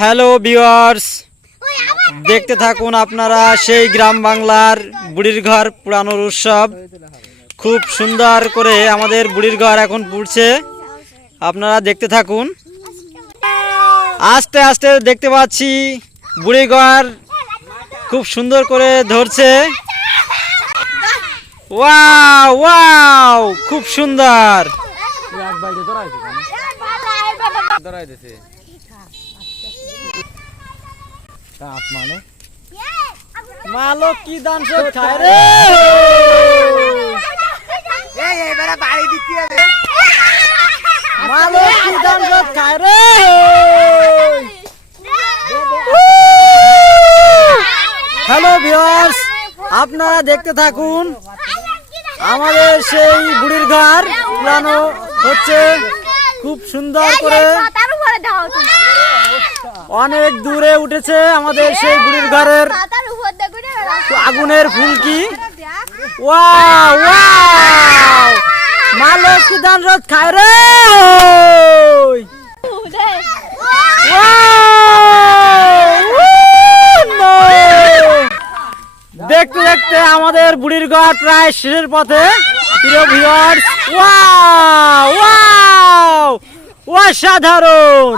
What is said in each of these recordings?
Hello viewers, দেখতে থাকুন আপনারা সেই গ্রাম বাংলার বুড়ির ঘর পুরানোর উৎসব। খুব সুন্দর করে আমাদের বুড়ির ঘর এখন পুড়ছে, আপনারা দেখতে থাকুন। আস্তে আস্তে দেখতে পাচ্ছি বুড়ির ঘর খুব সুন্দর করে ধরছে। ওয়াও ওয়াও, খুব সুন্দর। মালক কি দান সব খায় রে, মালক কি দান সব খায় রে। হ্যালো ভিউয়ার্স, আপনারা দেখতে থাকুন আমাদের সেই বুড়ির ঘর পুরানো হচ্ছে খুব সুন্দর করে। অনেক দূরে উঠেছে আমাদের সেই বুড়ির ঘরের আগুনের ফুলকি। ওয়াও ওয়াও, মালক কি দান রোজ খায় রে। দেখতে দেখতে আমাদের বুড়ির ঘর প্রায় শেষের পথে। প্রিয় ভিউয়ার্স, ওয়াও ওয়াও, অসাধারণ।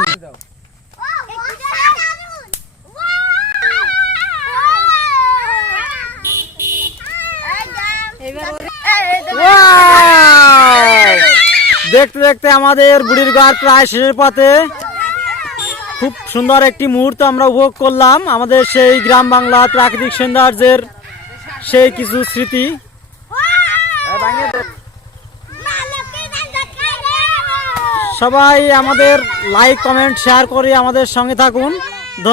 দেখতে দেখতে আমাদের বুড়ির ঘর প্রায় শেষের পথে। খুব সুন্দর একটি মুহূর্ত আমরা উপভোগ করলাম, আমাদের সেই গ্রাম বাংলার প্রাকৃতিক সৌন্দর্যের সেই কিছু স্মৃতি। সবাই আমাদের লাইক কমেন্ট শেয়ার করে আমাদের সঙ্গে থাকুন।